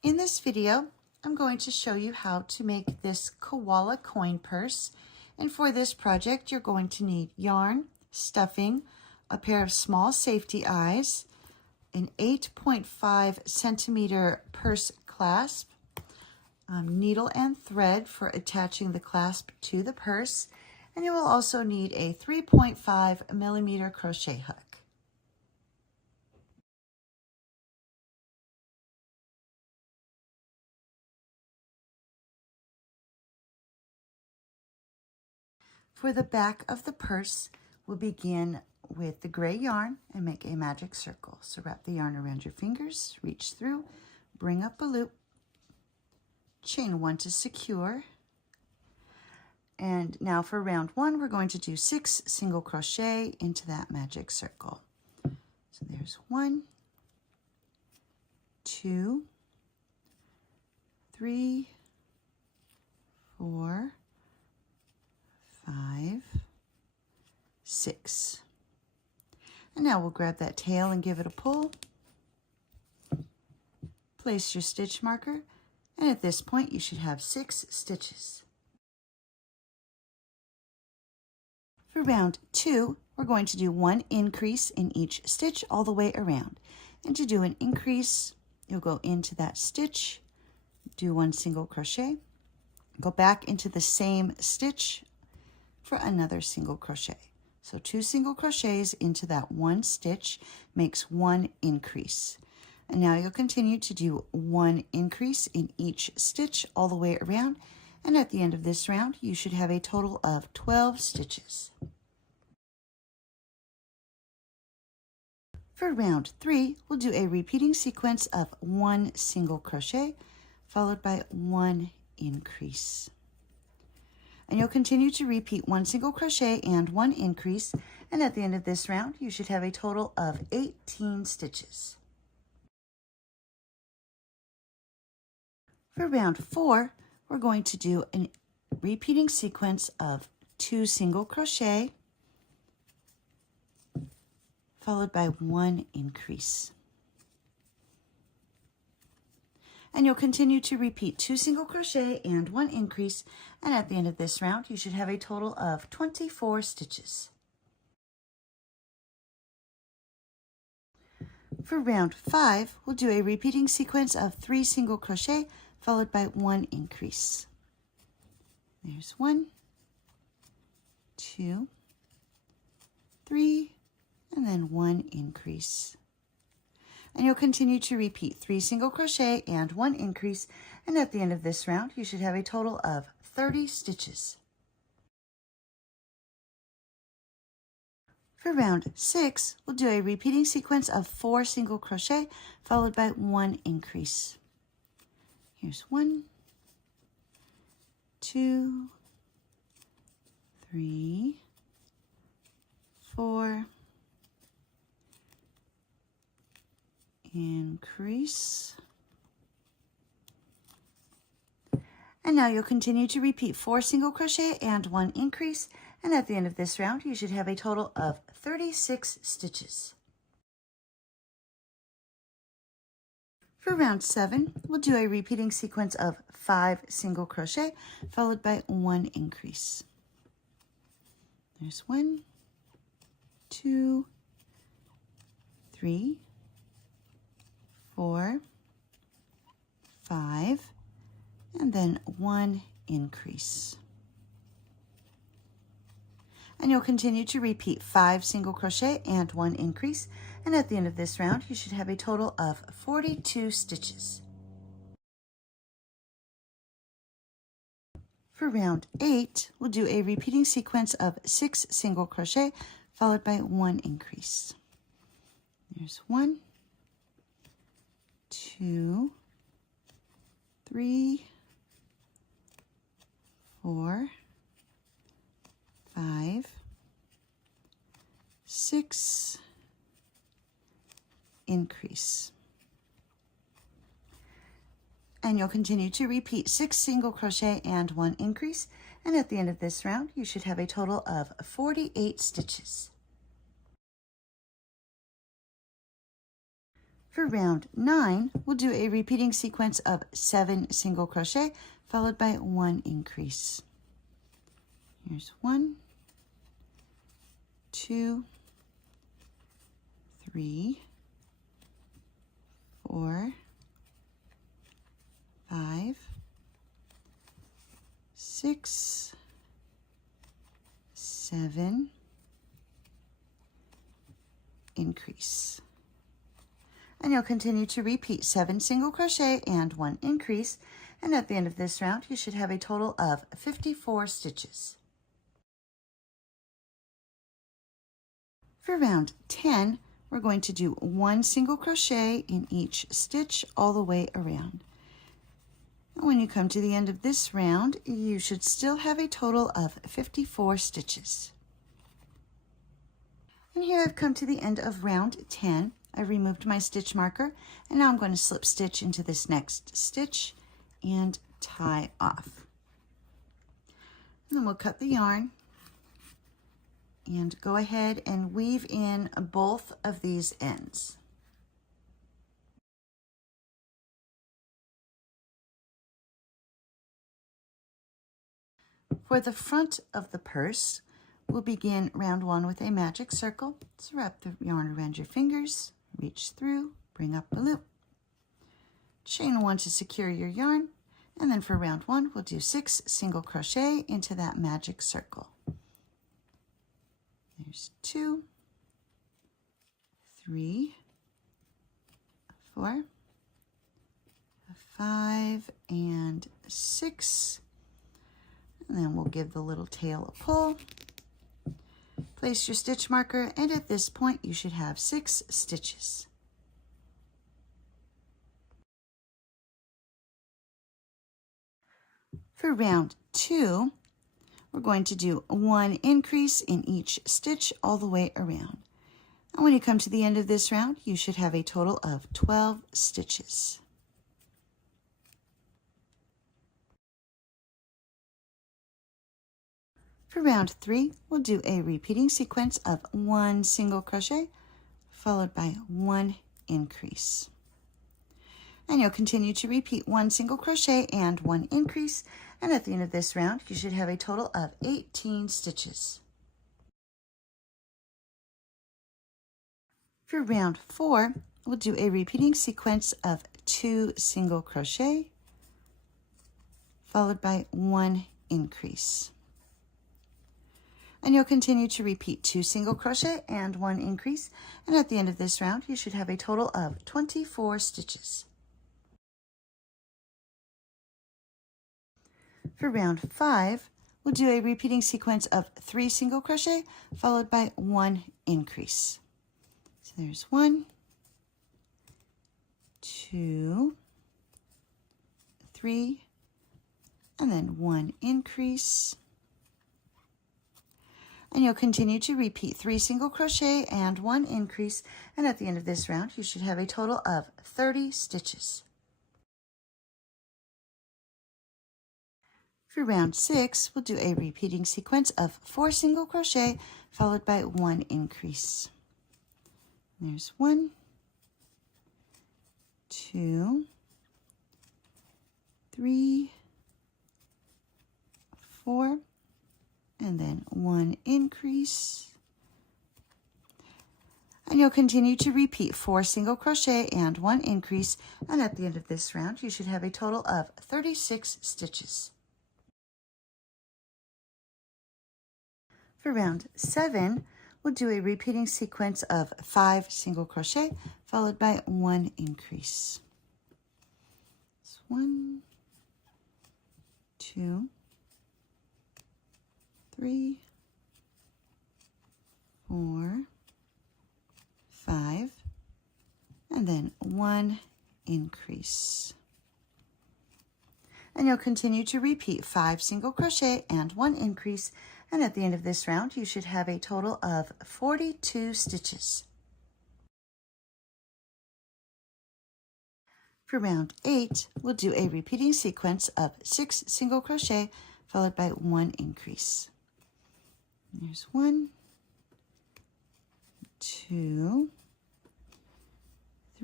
In this video, I'm going to show you how to make this koala coin purse. And for this project, you're going to need yarn, stuffing, a pair of small safety eyes, an 8.5 centimeter purse clasp, needle and thread for attaching the clasp to the purse, and you will also need a 3.5 millimeter crochet hook. For the back of the purse, we'll begin with the gray yarn and make a magic circle. So wrap the yarn around your fingers, reach through, bring up a loop, chain one to secure. And now for round one, we're going to do 6 single crochet into that magic circle. So there's 1, 2, 3, 4, 5, 6. And now we'll grab that tail and give it a pull. Place your stitch marker, and at this point you should have 6 stitches. For round 2, we're going to do 1 increase in each stitch all the way around. And to do an increase, you'll go into that stitch, do 1 single crochet, go back into the same stitch for another single crochet. So 2 single crochets into that 1 stitch makes 1 increase. And now you'll continue to do 1 increase in each stitch all the way around. And at the end of this round, you should have a total of 12 stitches. For round 3, we'll do a repeating sequence of 1 single crochet followed by 1 increase. And you'll continue to repeat 1 single crochet and 1 increase, and at the end of this round, you should have a total of 18 stitches. For round 4, we're going to do a repeating sequence of 2 single crochet, followed by 1 increase. And you'll continue to repeat 2 single crochet and 1 increase, and at the end of this round you should have a total of 24 stitches. For round 5, we'll do a repeating sequence of 3 single crochet followed by 1 increase. There's 1, 2, 3, and then 1 increase. And you'll continue to repeat 3 single crochet and 1 increase, and at the end of this round you should have a total of 30 stitches. For round 6, we'll do a repeating sequence of 4 single crochet followed by 1 increase. Here's 1, 2, 3, 4, increase. And now you'll continue to repeat 4 single crochet and 1 increase, and at the end of this round you should have a total of 36 stitches. For round 7, we'll do a repeating sequence of 5 single crochet followed by 1 increase. There's 1, 2, 3, 4, 5, and then 1 increase. And you'll continue to repeat 5 single crochet and 1 increase, and at the end of this round you should have a total of 42 stitches. For round 8, we'll do a repeating sequence of 6 single crochet followed by 1 increase. There's 1, 2, 3, 4, 5, 6, increase. And you'll continue to repeat 6 single crochet and 1 increase, and at the end of this round you should have a total of 48 stitches. For round 9, we'll do a repeating sequence of 7 single crochet followed by 1 increase. Here's 1, 2, 3, 4, 5, 6, 7, increase. And you'll continue to repeat 7 single crochet and 1 increase, and at the end of this round you should have a total of 54 stitches. For round 10, we're going to do 1 single crochet in each stitch all the way around. And when you come to the end of this round, you should still have a total of 54 stitches. And here I've come to the end of round 10. I removed my stitch marker, and now I'm going to slip stitch into this next stitch and tie off. And then we'll cut the yarn and go ahead and weave in both of these ends. For the front of the purse, we'll begin round 1 with a magic circle. So wrap the yarn around your fingers, reach through, bring up the loop. Chain 1 to secure your yarn, and then for round 1, we'll do 6 single crochet into that magic circle. There's 2, 3, 4, 5, and 6. And then we'll give the little tail a pull. Place your stitch marker, and at this point you should have 6 stitches. For round 2, we're going to do 1 increase in each stitch all the way around. And when you come to the end of this round, you should have a total of 12 stitches. For round 3, we'll do a repeating sequence of 1 single crochet followed by 1 increase. And you'll continue to repeat 1 single crochet and 1 increase, and at the end of this round you should have a total of 18 stitches. For round 4, we'll do a repeating sequence of 2 single crochet followed by 1 increase. And you'll continue to repeat 2 single crochet and 1 increase, and at the end of this round you should have a total of 24 stitches. For round 5, we'll do a repeating sequence of 3 single crochet followed by 1 increase. So there's 1, 2, 3, and then 1 increase. And you'll continue to repeat 3 single crochet and 1 increase, and at the end of this round you should have a total of 30 stitches. For round 6, we'll do a repeating sequence of 4 single crochet followed by 1 increase. There's 1, 2, 3, 4, and then 1 increase. And you'll continue to repeat 4 single crochet and 1 increase, and at the end of this round you should have a total of 36 stitches. For round 7, we'll do a repeating sequence of 5 single crochet followed by 1 increase. It's 1, 2, 3, 4, 5, and then 1 increase. And you'll continue to repeat 5 single crochet and 1 increase, and at the end of this round you should have a total of 42 stitches. For round 8, we'll do a repeating sequence of 6 single crochet followed by 1 increase. There's 1, 2, 3,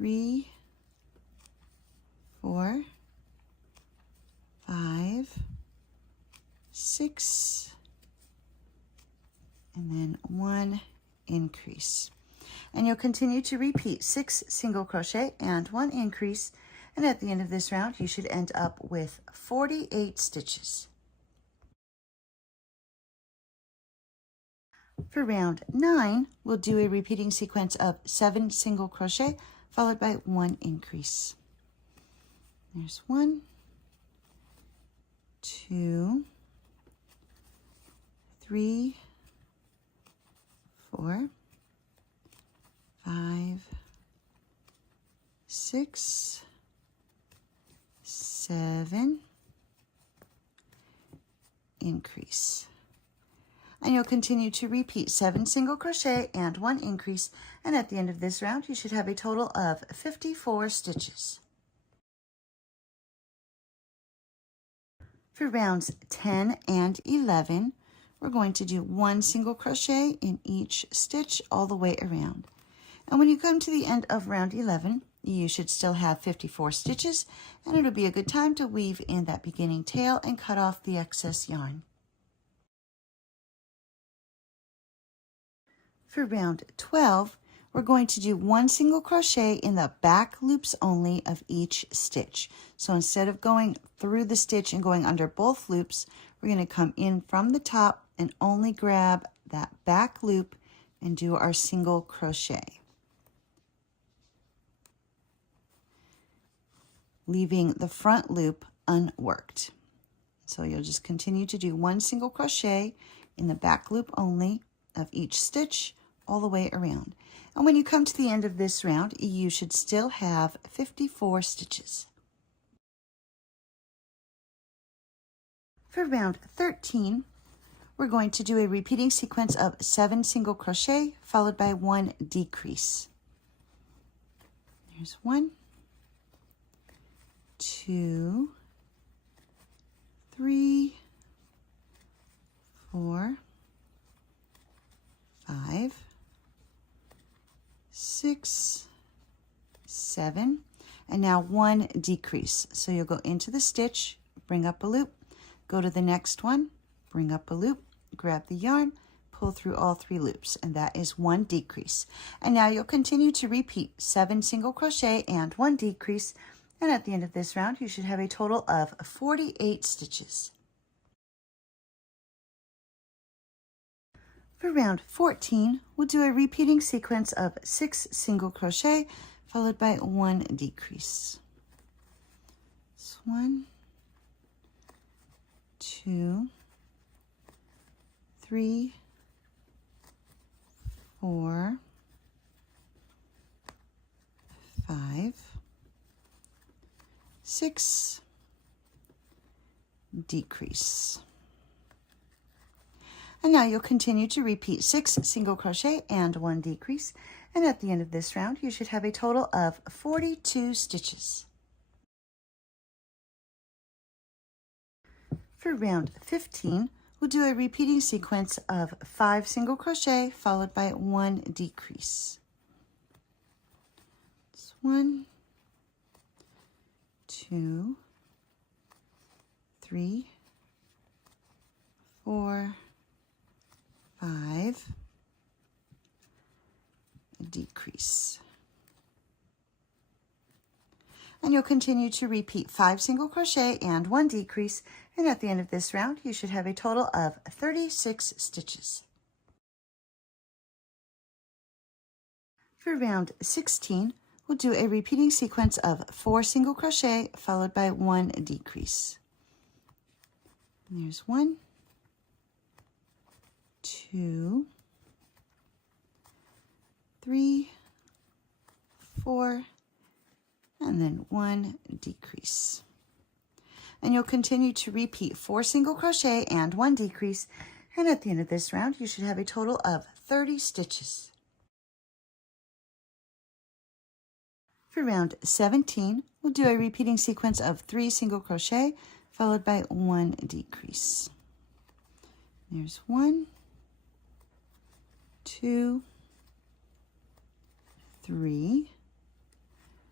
3, 4, 5, 6, and then 1 increase. And you'll continue to repeat 6 single crochet and 1 increase, and at the end of this round you should end up with 48 stitches. For round 9, we'll do a repeating sequence of 7 single crochet followed by 1 increase. There's 1, 2, 3, 4, 5, 6, 7, increase. And you'll continue to repeat 7 single crochet and 1 increase, and at the end of this round you should have a total of 54 stitches. For rounds 10 and 11, we're going to do 1 single crochet in each stitch all the way around. And when you come to the end of round 11, you should still have 54 stitches, and it'll be a good time to weave in that beginning tail and cut off the excess yarn. For round 12, we're going to do 1 single crochet in the back loops only of each stitch. So instead of going through the stitch and going under both loops, we're going to come in from the top and only grab that back loop and do our single crochet, leaving the front loop unworked. So you'll just continue to do 1 single crochet in the back loop only of each stitch all the way around. And when you come to the end of this round, you should still have 54 stitches. For round 13, we're going to do a repeating sequence of 7 single crochet followed by 1 decrease. There's 1, 2, 3, 4, 5, 6, 7, and now 1 decrease. So you'll go into the stitch, bring up a loop, go to the next one, bring up a loop, grab the yarn, pull through all 3 loops, and that is 1 decrease. And now you'll continue to repeat 7 single crochet and 1 decrease, and at the end of this round you should have a total of 48 stitches. For round 14, we'll do a repeating sequence of 6 single crochet followed by 1 decrease. It's 1, 2, 3, 4, 5, 6, decrease. And now you'll continue to repeat 6 single crochet and 1 decrease, and at the end of this round you should have a total of 42 stitches. For round 15, we'll do a repeating sequence of 5 single crochet followed by 1 decrease. It's 1, 2, 3, 4, 5, decrease. And you'll continue to repeat 5 single crochet and 1 decrease, and at the end of this round you should have a total of 36 stitches. For round 16, we'll do a repeating sequence of 4 single crochet followed by 1 decrease. And there's 1, 2, 3, 4, and then 1 decrease. And you'll continue to repeat 4 single crochet and 1 decrease, and at the end of this round you should have a total of 30 stitches. For round 17, we'll do a repeating sequence of 3 single crochet followed by 1 decrease. There's 1, 2, 3,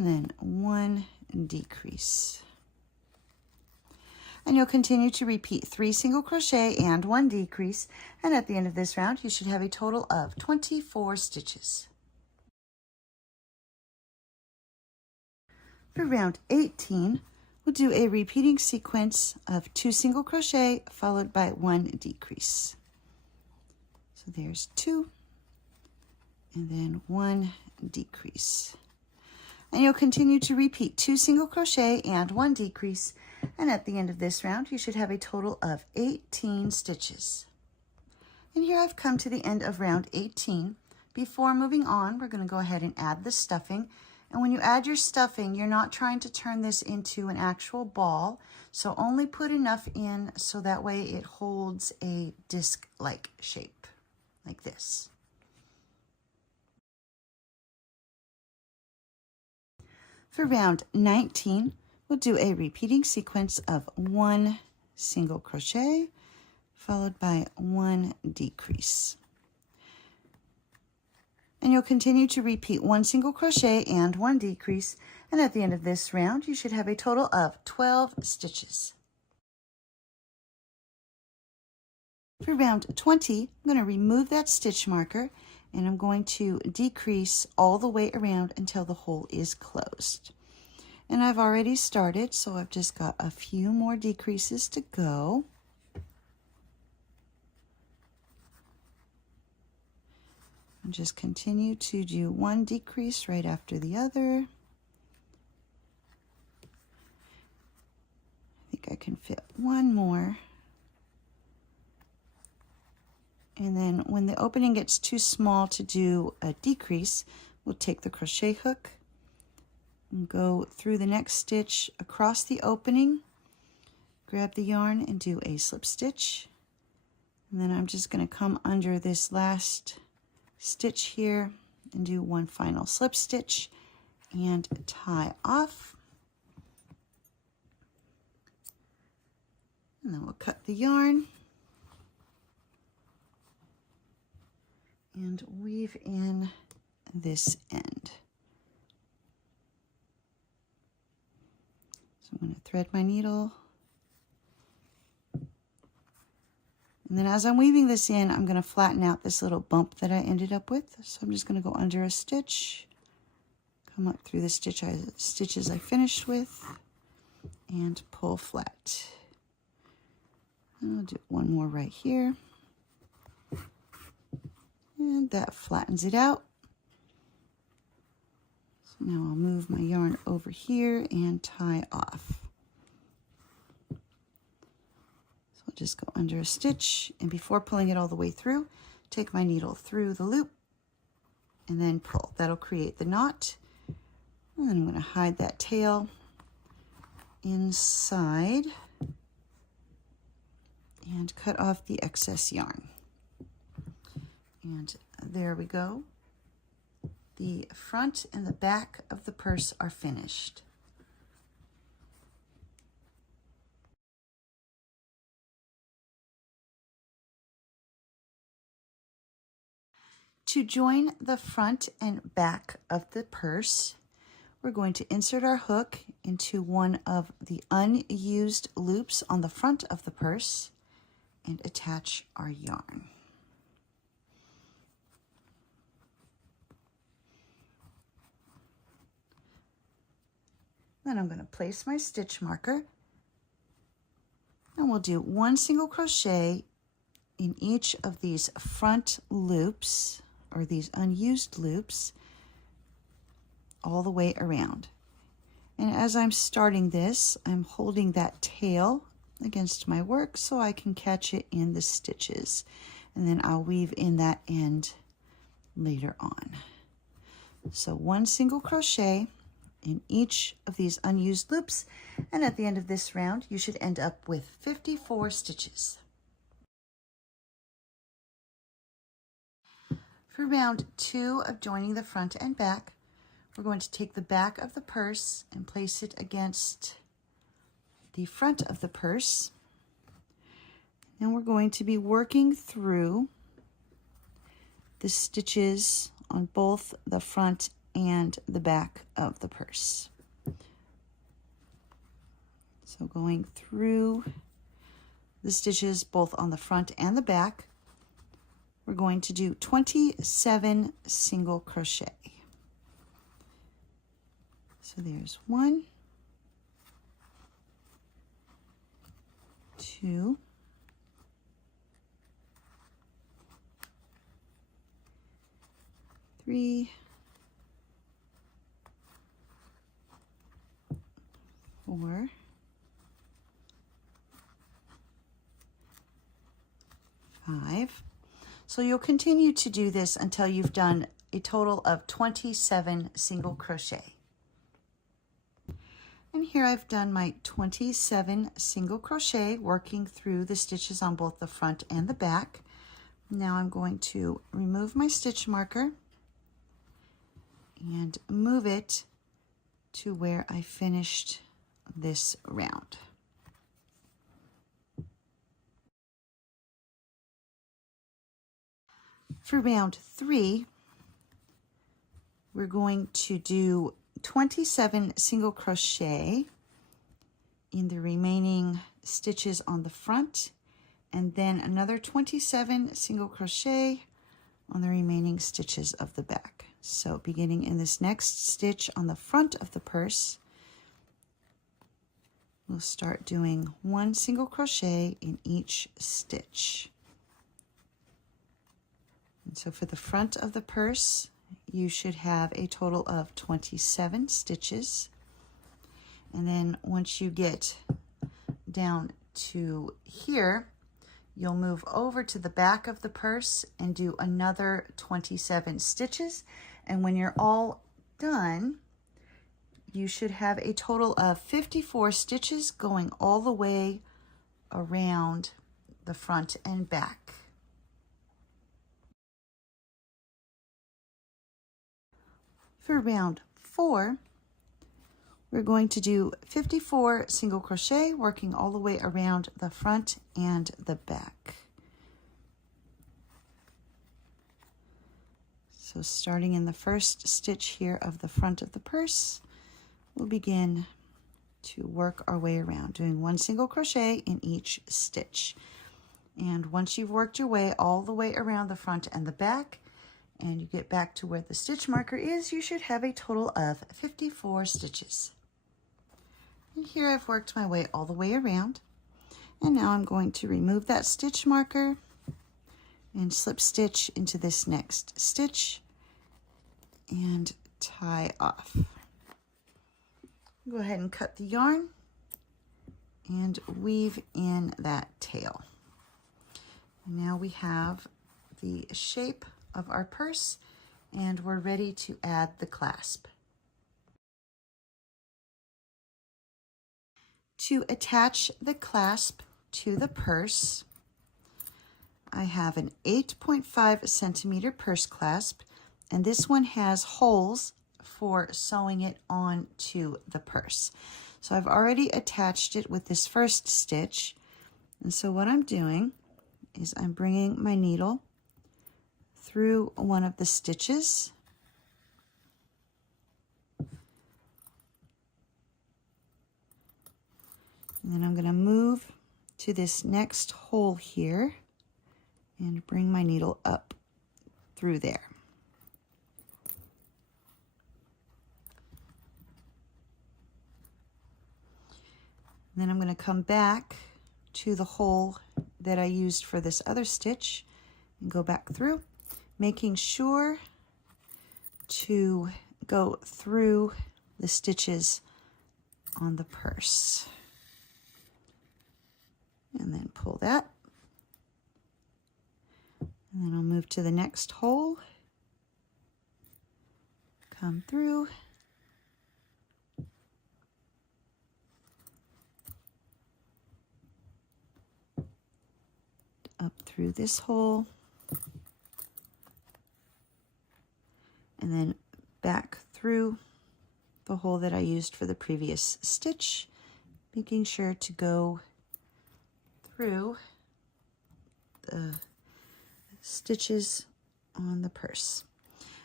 and then 1 decrease. And you'll continue to repeat 3 single crochet and 1 decrease, and at the end of this round you should have a total of 24 stitches. For round 18, we'll do a repeating sequence of 2 single crochet followed by 1 decrease. So there's 2 and then 1 decrease. And you'll continue to repeat 2 single crochet and 1 decrease, and at the end of this round you should have a total of 18 stitches. And here I've come to the end of round 18. Before moving on, we're going to go ahead and add the stuffing. And when you add your stuffing, you're not trying to turn this into an actual ball, so only put enough in so that way it holds a disc-like shape, like this. For round 19, we'll do a repeating sequence of 1 single crochet followed by 1 decrease. And you'll continue to repeat 1 single crochet and 1 decrease, and at the end of this round you should have a total of 12 stitches. For round 20, I'm going to remove that stitch marker and I'm going to decrease all the way around until the hole is closed. And I've already started, so I've just got a few more decreases to go. And just continue to do 1 decrease right after the other. I think I can fit 1 more. And then when the opening gets too small to do a decrease, we'll take the crochet hook and go through the next stitch across the opening, grab the yarn and do a slip stitch. And then I'm just going to come under this last stitch here and do 1 final slip stitch and tie off. And then we'll cut the yarn and weave in this end. So I'm going to thread my needle. And then as I'm weaving this in, I'm going to flatten out this little bump that I ended up with. So I'm just going to go under a stitch, come up through the stitches I finished with, and pull flat. And I'll do 1 more right here. And that flattens it out. So now I'll move my yarn over here and tie off. I'll just go under a stitch, and before pulling it all the way through, take my needle through the loop and then pull. That'll create the knot. And then I'm going to hide that tail inside and cut off the excess yarn. And there we go. The front and the back of the purse are finished. To join the front and back of the purse, we're going to insert our hook into one of the unused loops on the front of the purse and attach our yarn. Then I'm going to place my stitch marker, and we'll do 1 single crochet in each of these front loops, or these unused loops, all the way around. And as I'm starting this, I'm holding that tail against my work so I can catch it in the stitches, and then I'll weave in that end later on. So 1 single crochet in each of these unused loops, and at the end of this round you should end up with 54 stitches. For round 2 of joining the front and back, we're going to take the back of the purse and place it against the front of the purse. And we're going to be working through the stitches on both the front and the back of the purse. So going through the stitches both on the front and the back, we're going to do 27 single crochet. So there's 1, 2, 3, 4, 5. So you'll continue to do this until you've done a total of 27 single crochet. And here I've done my 27 single crochet, working through the stitches on both the front and the back. Now I'm going to remove my stitch marker and move it to where I finished this round. For round 3, we're going to do 27 single crochet in the remaining stitches on the front, and then another 27 single crochet on the remaining stitches of the back. So beginning in this next stitch on the front of the purse, we'll start doing 1 single crochet in each stitch. And so for the front of the purse, you should have a total of 27 stitches. And then once you get down to here, you'll move over to the back of the purse and do another 27 stitches. And when you're all done, you should have a total of 54 stitches going all the way around the front and back. For round 4, we're going to do 54 single crochet, working all the way around the front and the back. So starting in the first stitch here of the front of the purse, we'll begin to work our way around, doing 1 single crochet in each stitch. And once you've worked your way all the way around the front and the back, and you get back to where the stitch marker is, you should have a total of 54 stitches. And here I've worked my way all the way around. And now I'm going to remove that stitch marker and slip stitch into this next stitch and tie off. Go ahead and cut the yarn and weave in that tail. And now we have the shape of our purse, and we're ready to add the clasp. To attach the clasp to the purse, I have an 8.5 centimeter purse clasp, and this one has holes for sewing it onto the purse. So I've already attached it with this first stitch, and so what I'm doing is I'm bringing my needle through one of the stitches, and then I'm going to move to this next hole here and bring my needle up through there. And then I'm going to come back to the hole that I used for this other stitch and go back through, making sure to go through the stitches on the purse. And then pull that. And then I'll move to the next hole, come through, up through this hole, and then back through the hole that I used for the previous stitch, making sure to go through the stitches on the purse.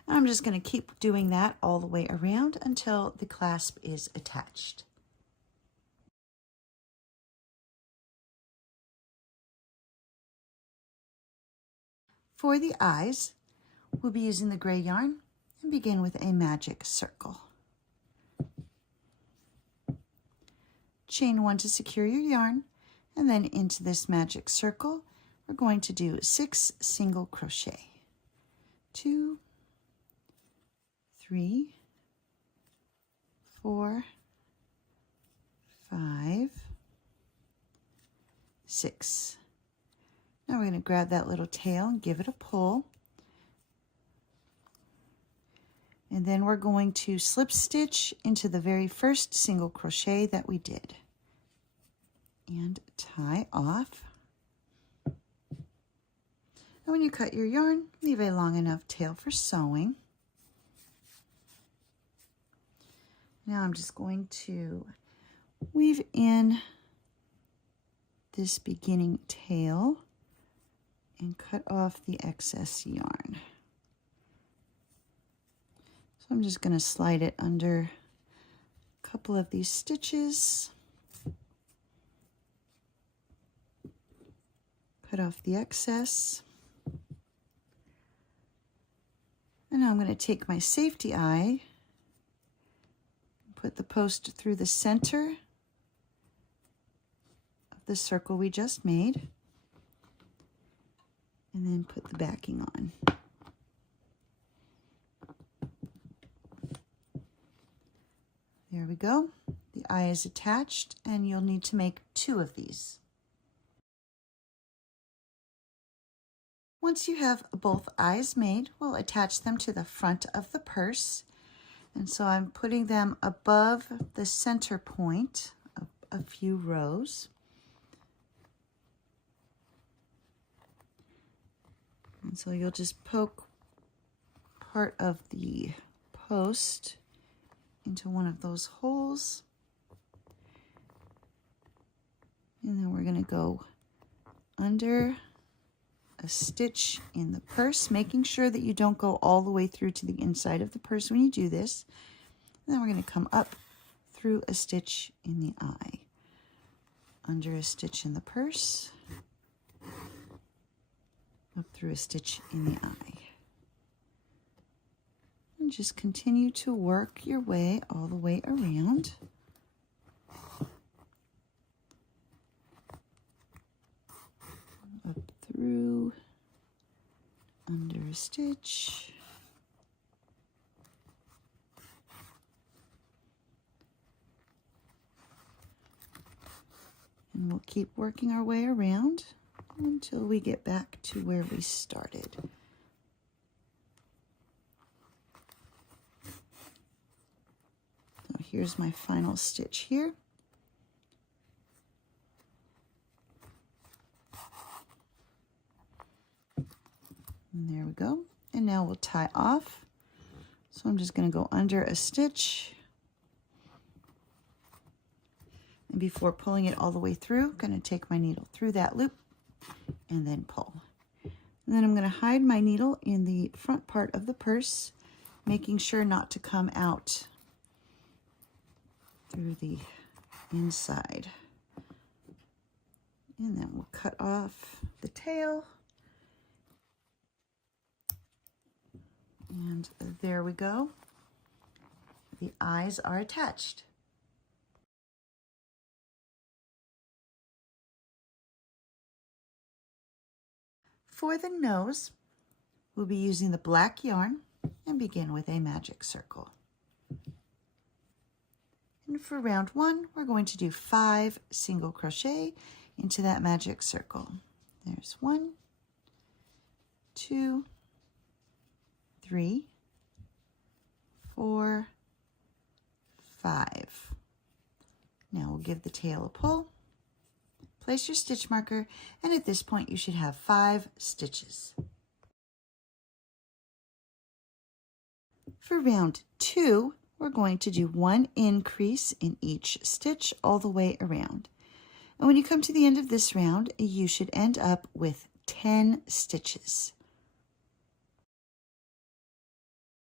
And I'm just going to keep doing that all the way around until the clasp is attached. For the eyes, we'll be using the gray yarn and begin with a magic circle. Chain 1 to secure your yarn, and then into this magic circle, we're going to do 6 single crochet. 2, 3, 4, 5, 6. Now we're going to grab that little tail and give it a pull. And then we're going to slip stitch into the very first single crochet that we did. And tie off. And when you cut your yarn, leave a long enough tail for sewing. Now I'm just going to weave in this beginning tail and cut off the excess yarn. So I'm just going to slide it under a couple of these stitches, cut off the excess, and now I'm going to take my safety eye, put the post through the center of the circle we just made, and then put the backing on. There we go. The eye is attached, and you'll need to make 2 of these. Once you have both eyes made, we'll attach them to the front of the purse. And so I'm putting them above the center point of a few rows. And so you'll just poke part of the post into one of those holes. And then we're going to go under a stitch in the purse, making sure that you don't go all the way through to the inside of the purse when you do this. And then we're going to come up through a stitch in the eye, under a stitch in the purse, up through a stitch in the eye. And just continue to work your way all the way around. Up through, under a stitch, and we'll keep working our way around until we get back to where we started. So here's my final stitch here. And there we go. And now we'll tie off. So I'm just going to go under a stitch. And before pulling it all the way through, I'm going to take my needle through that loop and then pull. And then I'm going to hide my needle in the front part of the purse, making sure not to come out through the inside. And then we'll cut off the tail. And there we go. The eyes are attached. For the nose, we'll be using the black yarn and begin with a magic circle. And for round 1, we're going to do 5 single crochet into that magic circle. There's 1, 2, 3, 4, 5. Now we'll give the tail a pull. Place your stitch marker, and at this point you should have 5 stitches. For round 2, we're going to do 1 increase in each stitch all the way around. And when you come to the end of this round, you should end up with 10 stitches.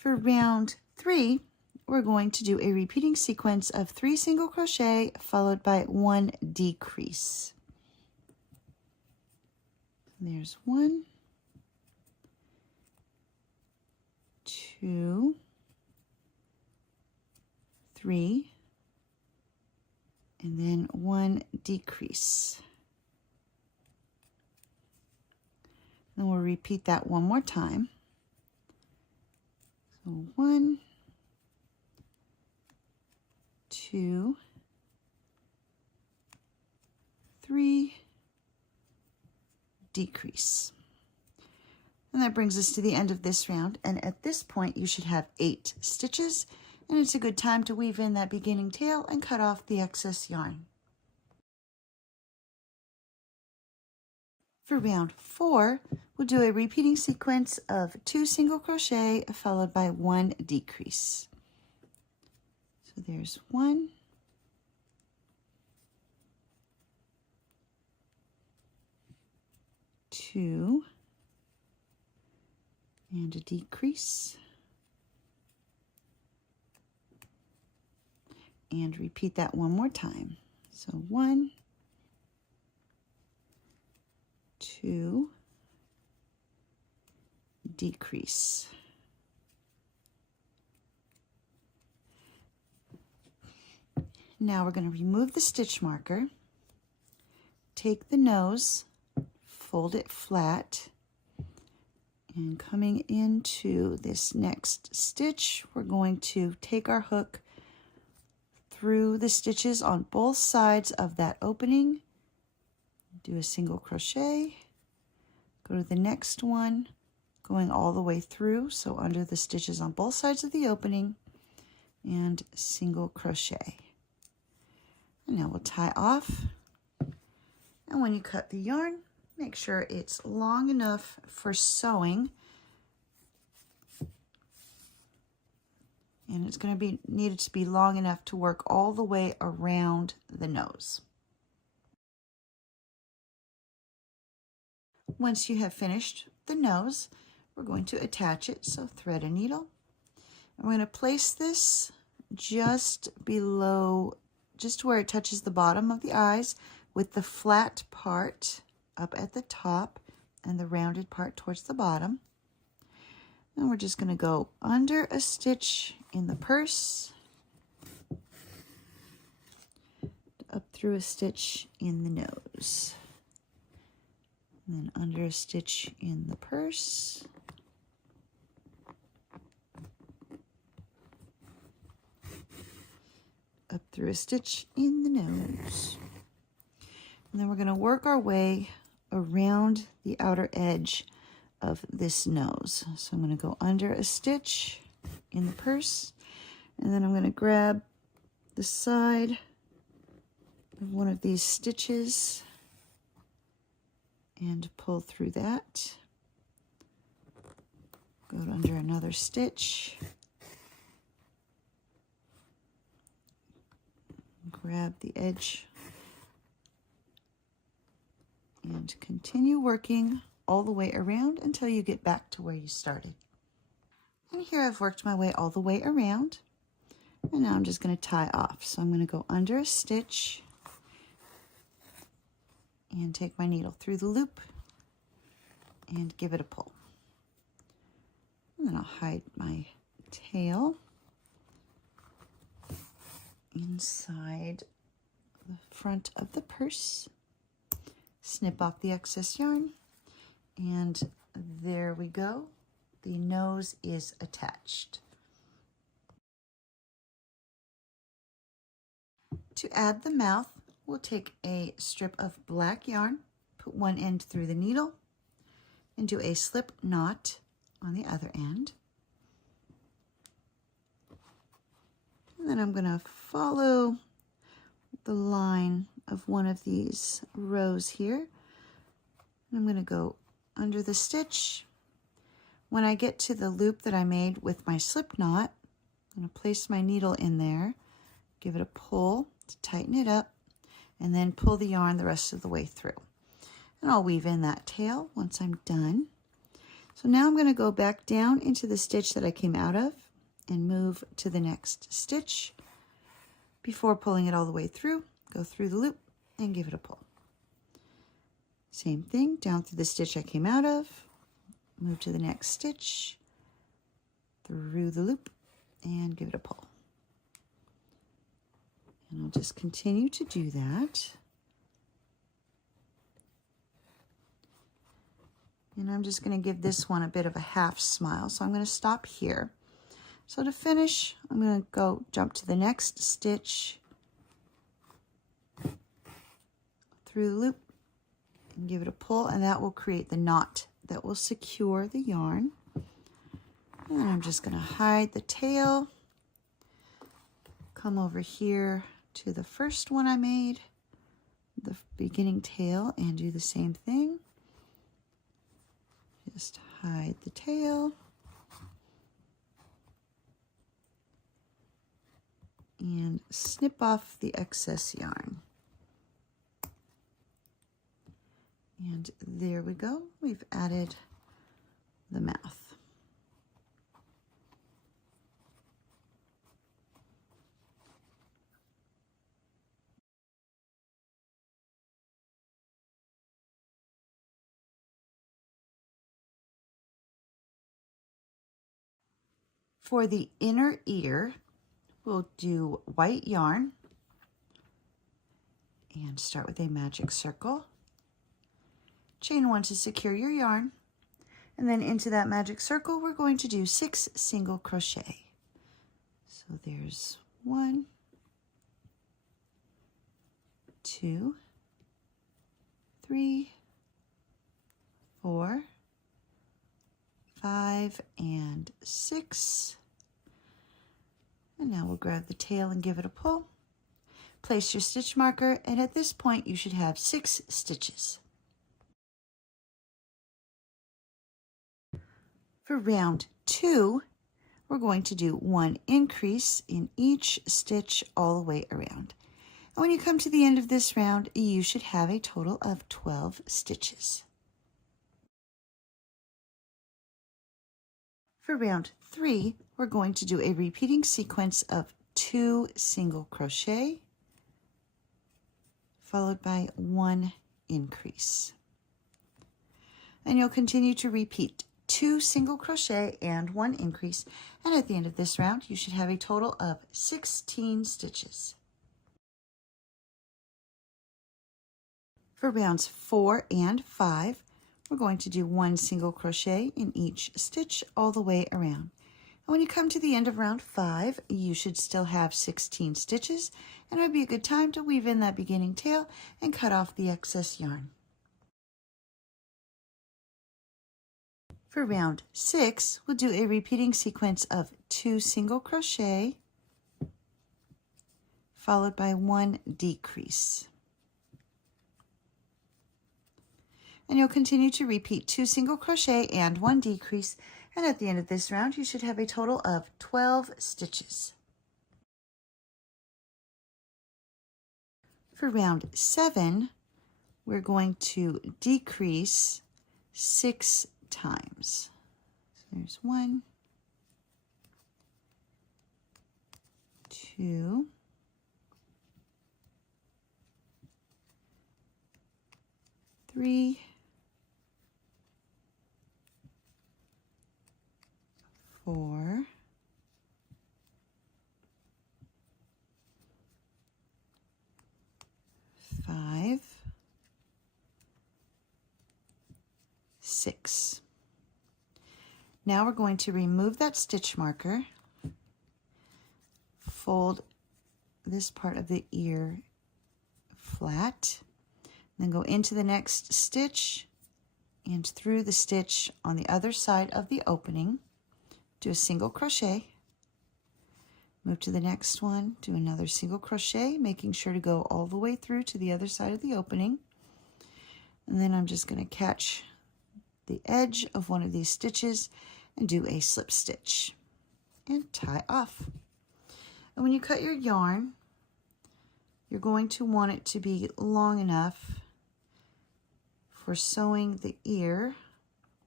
For round 3, we're going to do a repeating sequence of 3 single crochet followed by 1 decrease. There's 1, 2, 3, and then 1 decrease. And we'll repeat that one more time. So 1, 2, 3, decrease. And that brings us to the end of this round, and at this point you should have 8 stitches, and it's a good time to weave in that beginning tail and cut off the excess yarn. For round 4, we'll do a repeating sequence of 2 single crochet followed by 1 decrease. So there's 1, 2, and a decrease, and repeat that one more time. So 1, 2, decrease. Now we're going to remove the stitch marker, take the nose, fold it flat, and coming into this next stitch, we're going to take our hook through the stitches on both sides of that opening, do a single crochet, go to the next one, going all the way through, so under the stitches on both sides of the opening, and single crochet. And now we'll tie off, and when you cut the yarn, make sure it's long enough for sewing, and it's going to be needed to be long enough to work all the way around the nose. Once you have finished the nose, we're going to attach it, so thread a needle. And we're going to place this just below, just where it touches the bottom of the eyes, with the flat part up at the top and the rounded part towards the bottom. And we're just going to go under a stitch in the purse, up through a stitch in the nose, and then under a stitch in the purse, up through a stitch in the nose. And then we're going to work our way around the outer edge of this nose. So I'm going to go under a stitch in the purse, and then I'm going to grab the side of one of these stitches and pull through that. Go under another stitch, grab the edge, and continue working all the way around until you get back to where you started. And here I've worked my way all the way around, and now I'm just going to tie off. So I'm going to go under a stitch and take my needle through the loop and give it a pull. And then I'll hide my tail inside the front of the purse, snip off the excess yarn, and there we go. The nose is attached. To add the mouth, we'll take a strip of black yarn, put one end through the needle, and do a slip knot on the other end. And then I'm going to follow the line of one of these rows here. And I'm going to go under the stitch. When I get to the loop that I made with my slip knot, I'm going to place my needle in there, give it a pull to tighten it up, and then pull the yarn the rest of the way through. And I'll weave in that tail once I'm done. So now I'm going to go back down into the stitch that I came out of and move to the next stitch. Before pulling it all the way through, go through the loop and give it a pull. Same thing, down through the stitch I came out of, move to the next stitch, through the loop, and give it a pull. And I'll just continue to do that. And I'm just going to give this one a bit of a half smile, so I'm going to stop here. So to finish, I'm going to go jump to the next stitch, through the loop, and give it a pull, and that will create the knot that will secure the yarn. And then I'm just going to hide the tail, come over here to the first one I made, the beginning tail, and do the same thing. Just hide the tail and snip off the excess yarn. And there we go, we've added the mouth. For the inner ear, we'll do white yarn and start with a magic circle. Chain one to secure your yarn, and then into that magic circle we're going to do 6 single crochet. So there's 1, 2, 3, 4, 5, and 6. And now we'll grab the tail and give it a pull. Place your stitch marker, and at this point you should have 6 stitches. For round 2, we're going to do 1 increase in each stitch all the way around. And when you come to the end of this round, you should have a total of 12 stitches. For round 3, we're going to do a repeating sequence of 2 single crochet, followed by 1 increase. And you'll continue to repeat 2 single crochet and 1 increase, and at the end of this round you should have a total of 16 stitches. For rounds 4 and 5, we're going to do 1 single crochet in each stitch all the way around. And when you come to the end of round 5, you should still have 16 stitches, and it would be a good time to weave in that beginning tail and cut off the excess yarn. For round 6, we'll do a repeating sequence of 2 single crochet, followed by 1 decrease. And you'll continue to repeat 2 single crochet and 1 decrease, and at the end of this round you should have a total of 12 stitches. For round 7, we're going to decrease 6 times. So there's 1, 2, 3, 4, 5, 6. Now we're going to remove that stitch marker, fold this part of the ear flat, then go into the next stitch and through the stitch on the other side of the opening. Do a single crochet, move to the next one, do another single crochet, making sure to go all the way through to the other side of the opening. And then I'm just going to catch the edge of one of these stitches and do a slip stitch and tie off. And when you cut your yarn, you're going to want it to be long enough for sewing the ear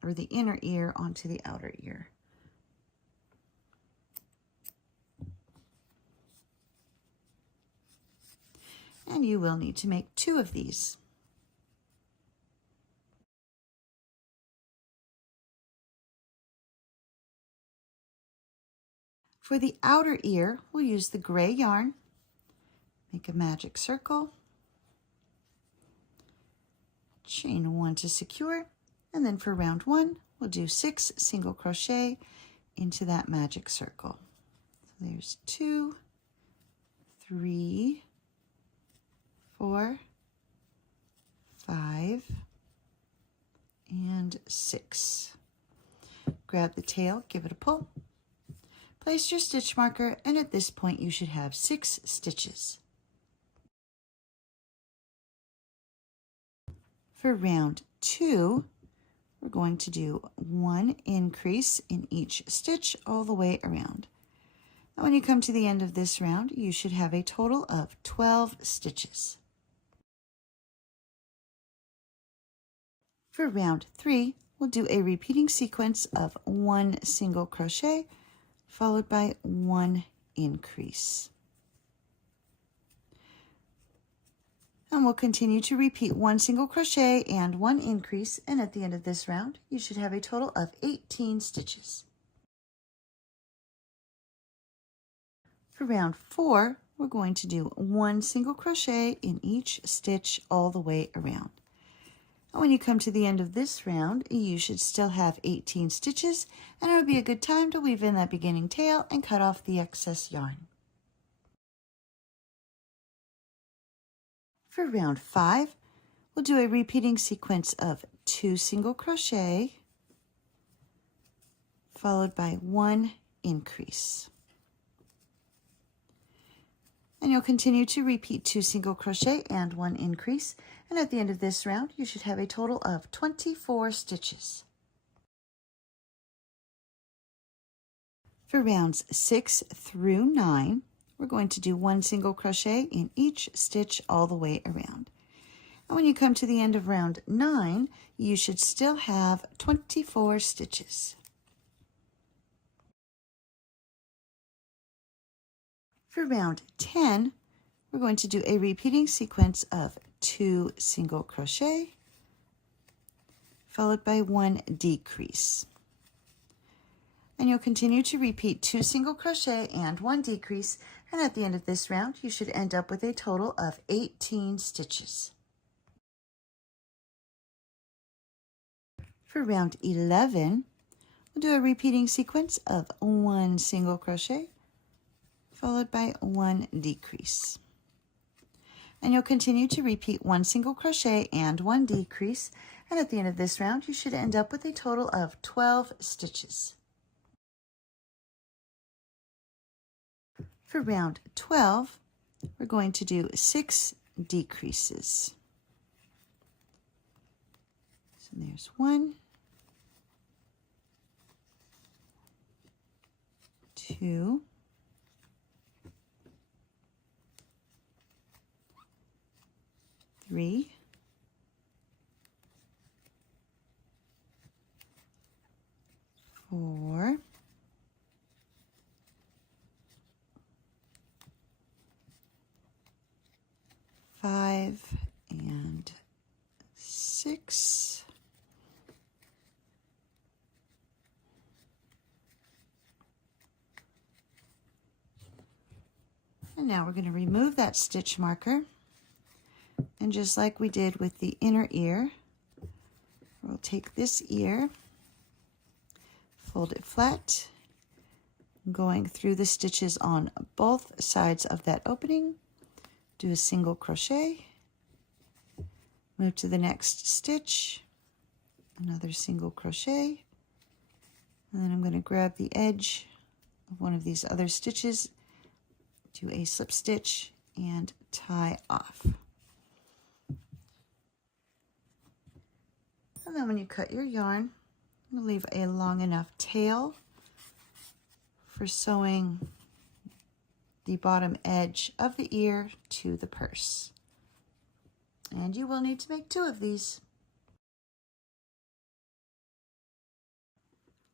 or the inner ear onto the outer ear. And you will need to make 2 of these. For the outer ear, we'll use the gray yarn, make a magic circle, chain 1 to secure, and then for round 1, we'll do 6 single crochet into that magic circle. So there's 2, 3, 4, 5, and 6. Grab the tail, give it a pull. Place your stitch marker, and at this point you should have 6 stitches. For round 2, we're going to do 1 increase in each stitch all the way around. Now when you come to the end of this round, you should have a total of 12 stitches. For round 3, we'll do a repeating sequence of 1 single crochet followed by 1 increase. And we'll continue to repeat 1 single crochet and 1 increase, and at the end of this round, you should have a total of 18 stitches. For round 4, we're going to do 1 single crochet in each stitch all the way around. And when you come to the end of this round, you should still have 18 stitches, and it would be a good time to weave in that beginning tail and cut off the excess yarn. For round 5, we'll do a repeating sequence of 2 single crochet followed by 1 increase. And you'll continue to repeat 2 single crochet and 1 increase, and at the end of this round you should have a total of 24 stitches. For rounds 6 through 9, we're going to do 1 single crochet in each stitch all the way around. And when you come to the end of round 9, you should still have 24 stitches. For round 10, we're going to do a repeating sequence of 2 single crochet followed by 1 decrease. And you'll continue to repeat 2 single crochet and 1 decrease, and at the end of this round you should end up with a total of 18 stitches. For round 11, we'll do a repeating sequence of 1 single crochet followed by 1 decrease. And you'll continue to repeat 1 single crochet and 1 decrease, and at the end of this round you should end up with a total of 12 stitches. For round 12, we're going to do 6 decreases. So there's 1, 2, 3, 4, 5, and 6. And now we're going to remove that stitch marker. And just like we did with the inner ear, we'll take this ear, fold it flat, going through the stitches on both sides of that opening, do a single crochet, move to the next stitch, another single crochet, and then I'm going to grab the edge of one of these other stitches, do a slip stitch, and tie off. And then when you cut your yarn, you'll leave a long enough tail for sewing the bottom edge of the ear to the purse. And you will need to make 2 of these.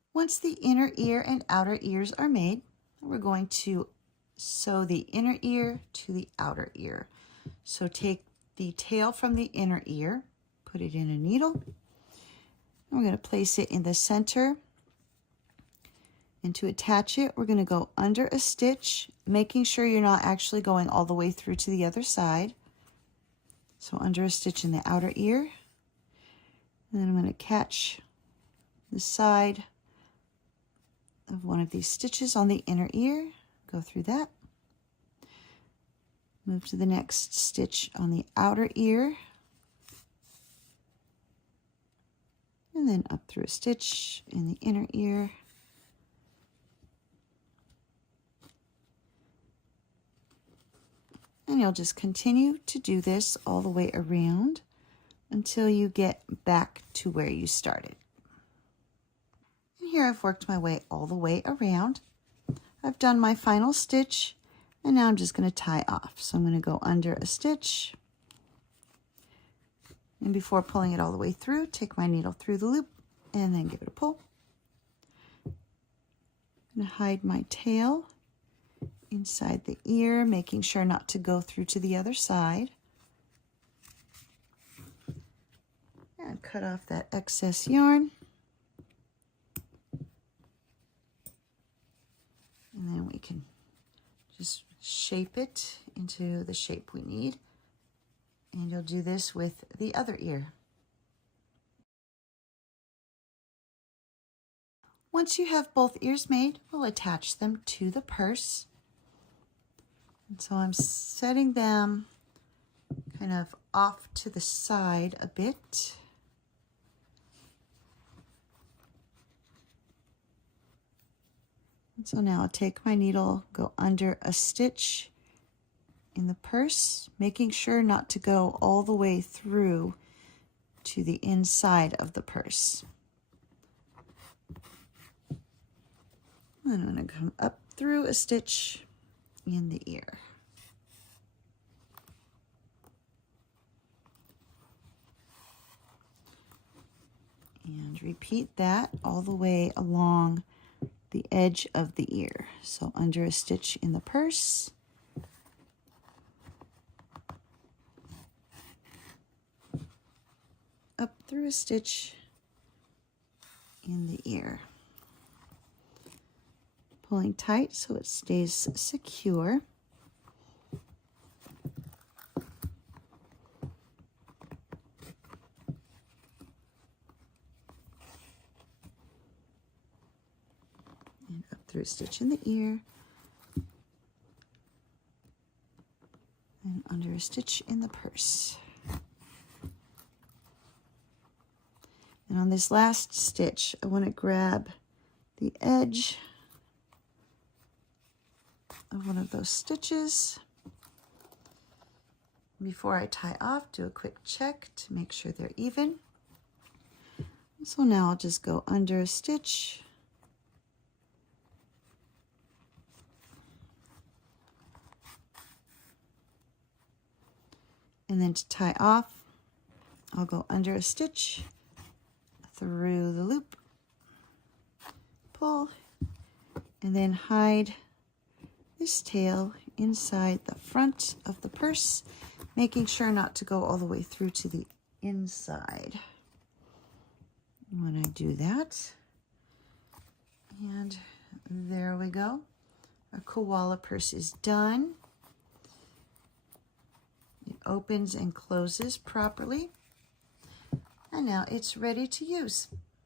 Once the inner ear and outer ears are made, we're going to sew the inner ear to the outer ear. So take the tail from the inner ear, put it in a needle. We're going to place it in the center. And to attach it, we're going to go under a stitch, making sure you're not actually going all the way through to the other side. So under a stitch in the outer ear. And then I'm going to catch the side of one of these stitches on the inner ear, go through that. Move to the next stitch on the outer ear. And then up through a stitch in the inner ear. And you'll just continue to do this all the way around until you get back to where you started. And here I've worked my way all the way around. I've done my final stitch, and now I'm just going to tie off. So I'm going to go under a stitch. And before pulling it all the way through, take my needle through the loop and then give it a pull. I'm going to hide my tail inside the ear, making sure not to go through to the other side. And cut off that excess yarn. And then we can just shape it into the shape we need. And you'll do this with the other ear. Once you have both ears made, we'll attach them to the purse. And so I'm setting them kind of off to the side a bit. And so now I'll take my needle, go under a stitch in the purse, making sure not to go all the way through to the inside of the purse. And I'm going to come up through a stitch in the ear. And repeat that all the way along the edge of the ear. So under a stitch in the purse. Up through a stitch in the ear. Pulling tight so it stays secure. And up through a stitch in the ear. And under a stitch in the purse. And on this last stitch, I want to grab the edge of one of those stitches. Before I tie off, do a quick check to make sure they're even. So now I'll just go under a stitch. And then to tie off, I'll go under a stitch, through the loop, pull, and then hide this tail inside the front of the purse, making sure not to go all the way through to the inside. When I do that, and there we go. Our koala purse is done. It opens and closes properly. And now it's ready to use.